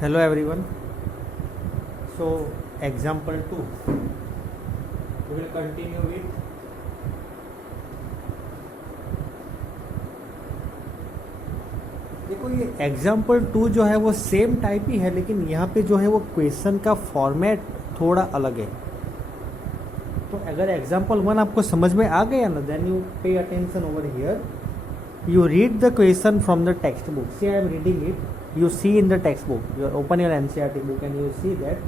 Hello everyone. So example 2 we will continue with देखो ये example 2 जो है वो सेम टाइप ही है, लेकिन यहाँ पे जो है वो क्वेश्चन का फॉर्मेट थोड़ा अलग है। तो अगर एग्जाम्पल 1 आपको समझ में आ गया ना, then you pay attention over here, you read the question from the textbook. See, I am reading it. You see in the textbook, you open your NCERT book and you see that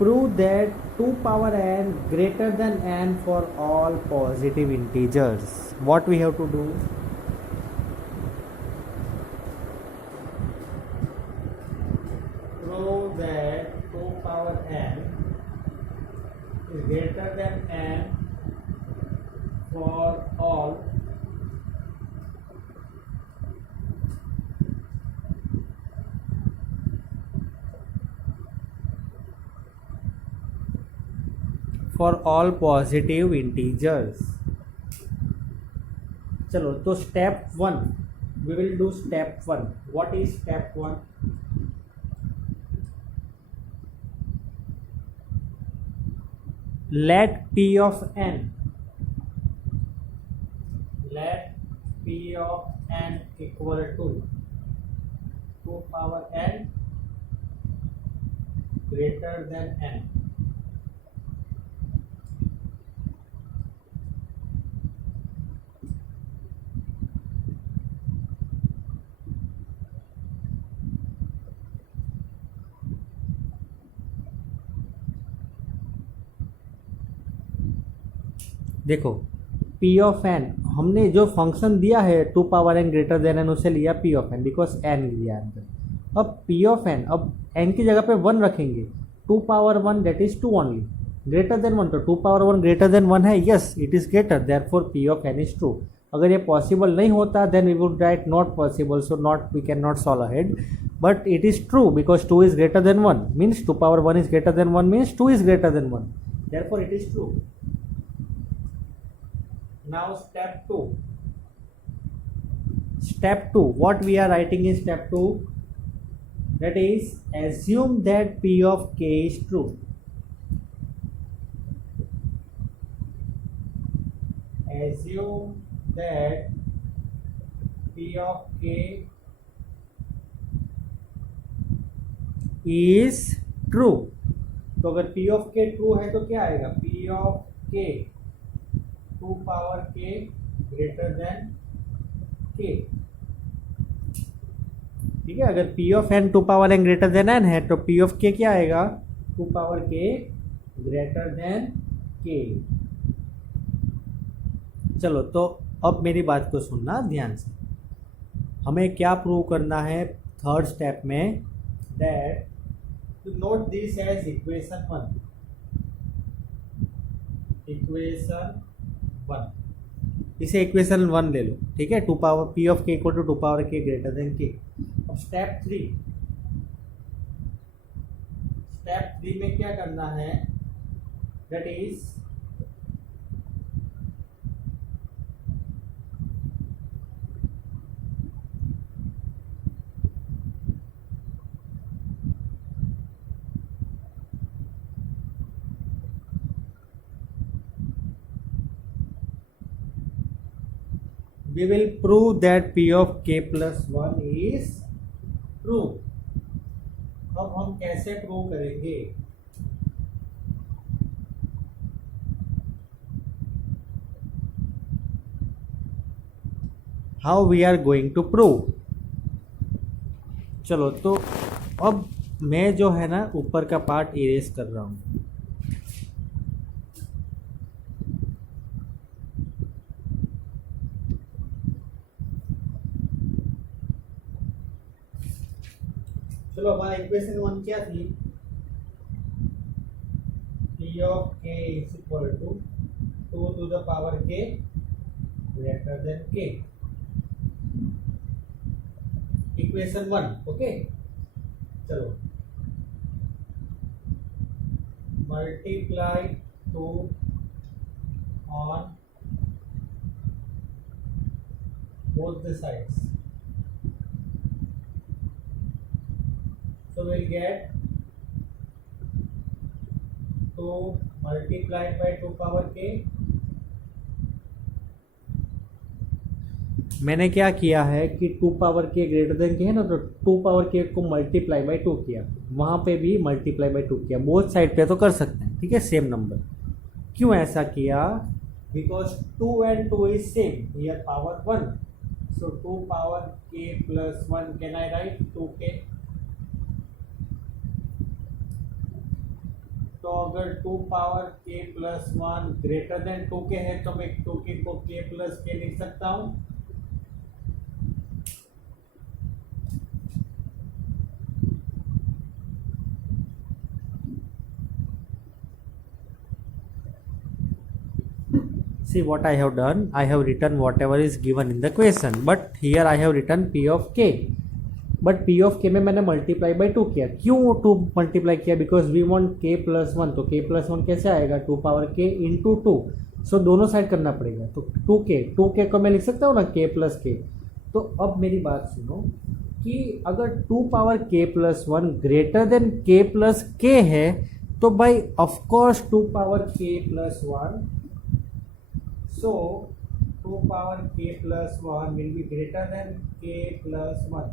prove that 2 power n greater than n for all positive integers. What we have to do? Prove that 2 power n is greater than n for all positive integers. चलो तो step 1 we will do step 1। What is step 1? let p of n equal to 2 power n greater than n। देखो p of n हमने जो function दिया है 2 power n greater than n, उसे लिया p of n because n लिया अंदर। अब p ऑफ n, अब n की जगह पे 1 रखेंगे, 2 power 1 that is 2 only, greater than 1 तो 2 पावर 1 ग्रेटर देन 1 है, yes it is greater, therefore p of n is true. अगर ये पॉसिबल नहीं होता then we would write not possible, so not we can not solve ahead, but it is true because 2 is greater than 1 means 2 power 1 is greater than 1 means 2 is greater than 1, therefore it is true. Now step 2. Step 2. What we are writing in step 2? That is, assume that P of k is true. Assume that P of k is true. तो अगर P of k true है तो क्या आएगा? P of k 2 power k greater than k। ठीक है, अगर p of n 2 power n greater than n है तो p ऑफ k क्या आएगा? 2 power k greater than k। चलो तो अब मेरी बात को सुनना ध्यान से। हमें क्या प्रूव करना है थर्ड स्टेप में? That to note this as equation 1। Equation 1, इसे इक्वेशन 1 ले लो, ठीक है। 2 power p of k equal to 2 power k greater than k। अब स्टेप 3 में क्या करना है? That is we will prove that p of k plus 1 is true। अब हम कैसे प्रूव करेंगे? how we are going to prove? चलो तो अब मैं जो है ना ऊपर का पार्ट इरेज कर रहा हूं। चलो हमारा इक्वेशन 1 क्या थी? p of k is equal to 2 to the power k greater than k। Equation 1, okay. चलो multiply 2 on both the sides. So so we'll get 2 multiplied by 2 power k. मैंने क्या किया है कि 2 पावर के ग्रेटर देन के है ना, तो 2 पावर के को मल्टीप्लाई बाय 2 किया, वहाँ पे भी मल्टीप्लाई बाय 2 किया, बोथ साइड पे तो कर सकते हैं, ठीक है, सेम नंबर। क्यों ऐसा किया? Because 2 and 2 is same, here power 1, so 2 power k plus 1 can I right 2k। तो अगर 2 power k plus 1 greater than 2k है तो मैं 2k को k प्लस k लिख सकता हूँ। See what I have done, I have written whatever is given in the question, but here I have written p of k, but p of k में मैंने multiply by 2 किया। क्यों 2 multiply किया? because we want k plus 1, तो k plus 1 कैसे आएगा? 2 power k into 2, so दोनों side करना पड़ेगा, तो 2k को मैं लिख सकता हूँ ना k plus k। तो अब मेरी बात सुनो कि अगर 2 power k plus 1 greater than k plus k है, तो भाई of course 2 power k plus 1, so 2 power k plus 1 will be greater than k plus 1।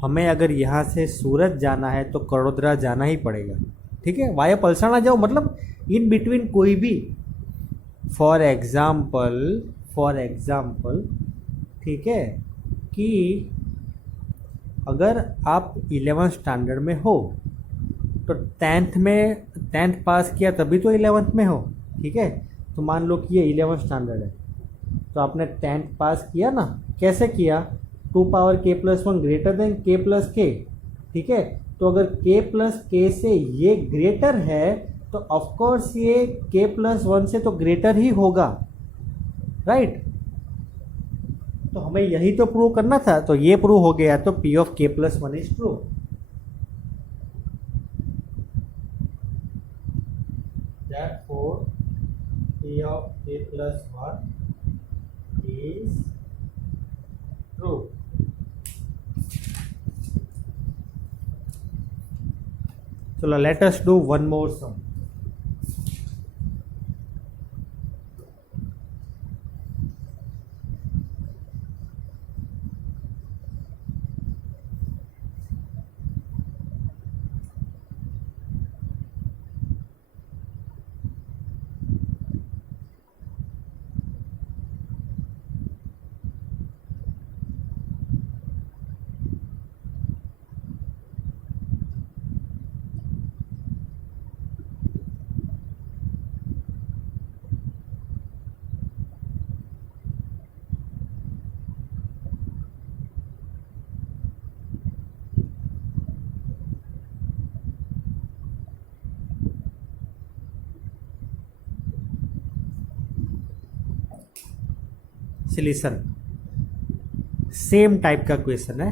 हमें अगर यहाँ से सूरत जाना है तो कड़ोदरा जाना ही पड़ेगा, ठीक है, वाया पलसाना जाओ, मतलब इन बिटवीन कोई भी, फॉर एग्जाम्पल ठीक है, कि अगर आप 11th स्टैंडर्ड में हो तो 10th पास किया तभी तो 11th में हो, ठीक है। तो मान लो कि ये 11th स्टैंडर्ड है, तो आपने 10th पास किया ना, कैसे किया? 2 power k plus 1 greater than k plus k, ठीक है। तो अगर k प्लस k से ये ग्रेटर है तो ऑफकोर्स ये k प्लस 1 से तो ग्रेटर ही होगा, राइट। तो हमें यही तो प्रूव करना था, तो ये प्रूव हो गया, तो p of k plus 1 is true. Therefore, p of k plus 1 is true. So let us do one more sum. Listen, same type का क्वेश्चन है,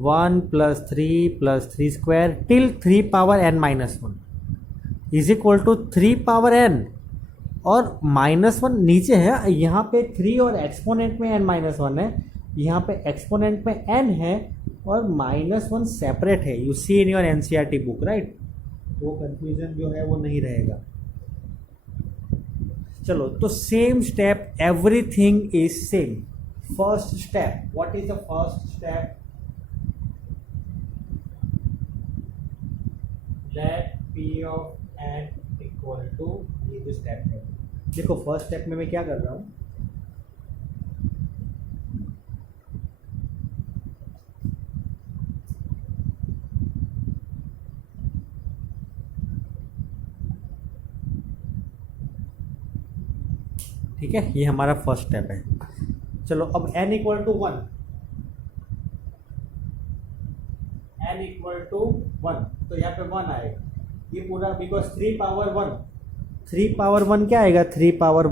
1 plus 3 square till 3 power n minus 1 is equal to 3 power n, और -1 नीचे है, यहाँ पे 3 और exponent में n minus 1 है, यहाँ पे एक्सपोनेंट में n है और -1 सेपरेट है। You see in your NCERT book, right. वो कंफ्यूजन जो है वो नहीं रहेगा। चलो, तो same step, everything is same. First step, what is the first step? Let p of n equal to, ये जो स्टेप है, देखो फर्स्ट स्टेप में मैं क्या कर रहा हूं, ठीक है, ये हमारा फर्स्ट स्टेप है। चलो अब n equal to 1, n equal to 1, तो यहाँ पे 1 आएगा, ये पूरा, बिकॉज 3 पावर 1 क्या आएगा? 3 power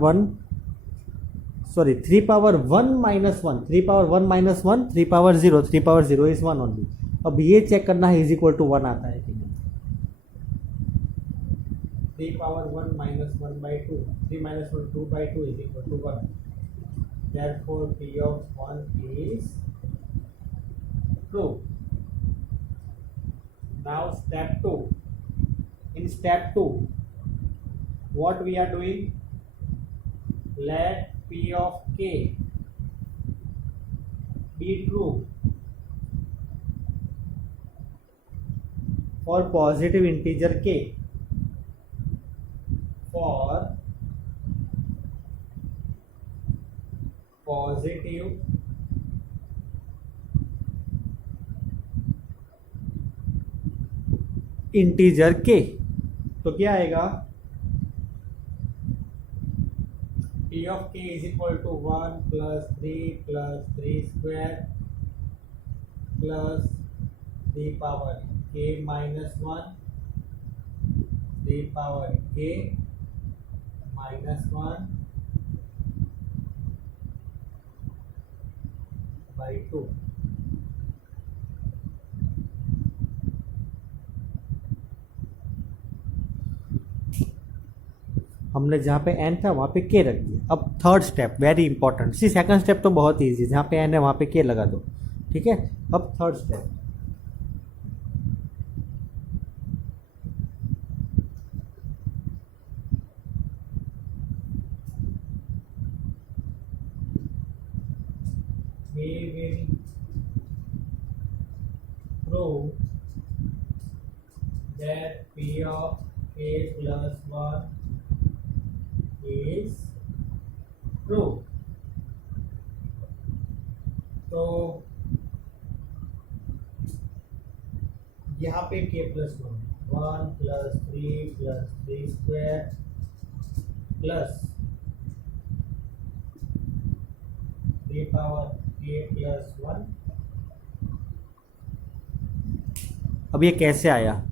1 minus 1, 3 power 1 minus 1, 3 power 0, 3 power 0 is 1 only. अब ये चेक करना है इज इक्वल टू 1 आता है कि नहीं। 3 power 1 minus 1 by 2, 3 minus 1 2 by 2 is equal to 1। Therefore p of 1 is true. Now step 2. In step 2, what we are doing? Let P of k be true for positive integer k. For positive integer k, तो क्या आएगा? P of k is equal to 1 plus 3 square plus 3 power k minus 1, 3 power k minus 1 by 2. हमने जहाँ पे n था वहाँ पे k रख दिया. अब थर्ड स्टेप वेरी इंपॉर्टेंट. सी सेकंड स्टेप तो बहुत इजी, जहाँ पे n है वहाँ पे k लगा दो. ठीक है. अब third step, we will prove that P of k plus 1 is true. तो यहाँ पे k plus 1 plus 3 square plus 3 power k plus 1. अब ये कैसे आया?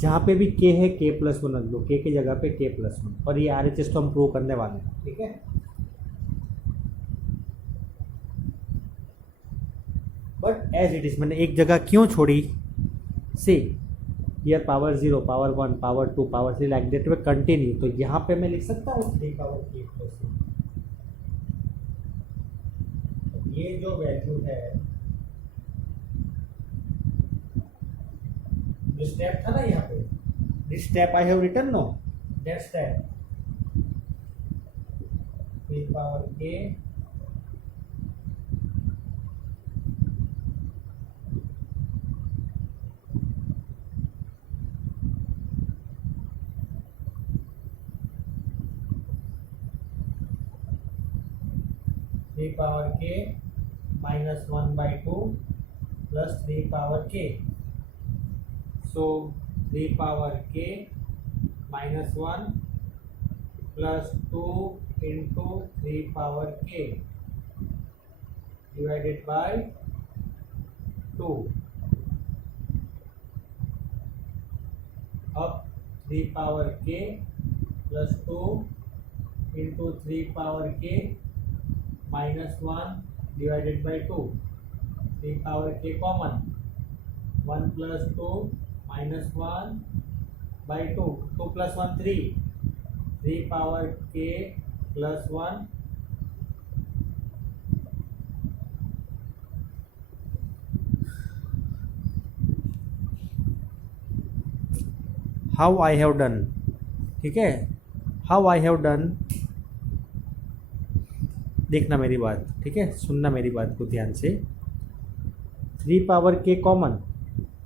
जहाँ पे भी k है k प्लस 1 रख दो, k की जगह पे k प्लस 1, और ये RHS तो हम प्रूव करने वाले हैं. ठीक है. बट एज इट इज मैंने एक जगह क्यों छोड़ी? See here power 0, power 1, power 2, power 3 like that way continue. तो यहाँ पे मैं लिख सकता हूँ 3 पावर k प्लस 1. ये जो वैल्यू है, जो स्टेप था ना यहाँ पे, this step I have written, no that step 3 power k power k minus 1 by 2 plus 3 power k. So 3 power k minus 1 plus 2 into 3 power k divided by 2. अब 3 power k plus 2 into 3 power k minus 1 divided by 2. 3 power k common. 1 plus 2 minus 1 by 2. 2 plus 1 3. 3 power k plus 1. How I have done. ठीक है. How I have done. देखना मेरी बात. ठीक है. सुनना मेरी बात को ध्यान से. 3 पावर k कॉमन,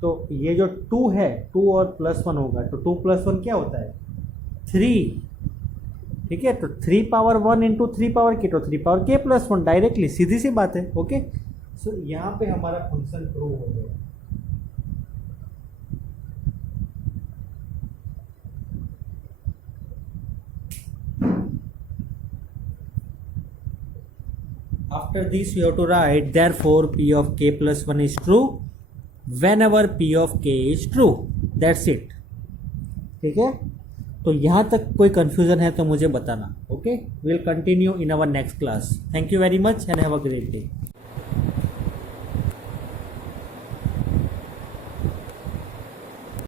तो ये जो 2 है 2 और प्लस 1 होगा, तो 2 प्लस 1 क्या होता है? 3. ठीक है. तो 3 पावर 1 इंटू 3 पावर k, तो 3 पावर k प्लस 1 डायरेक्टली, सीधी सी बात है. ओके. सो यहाँ पे हमारा फंक्शन प्रूव हो गया. After this you have to write therefore P of k plus 1 is true whenever P of k is true. That's it. ठीक है. तो यहाँ तक कोई कंफ्यूजन है तो मुझे बताना. Okay. Will continue in our next class. Thank you very much and have a great day.